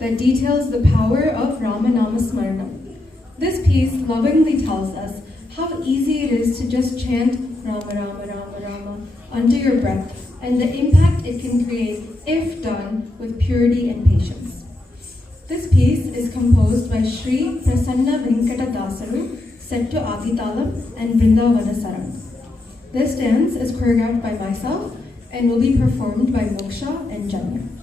that details the power of Ramanama Smarana. This piece lovingly tells us how easy it is to just chant Rama Rama Rama Rama under your breath and the impact it can create if done with purity and patience. This piece is composed by Sri Prasanna Venkata Dasaru, set to Aditalam and Vrindavana Sarang. This dance is choreographed by myself and will be performed by Moksha and Janya.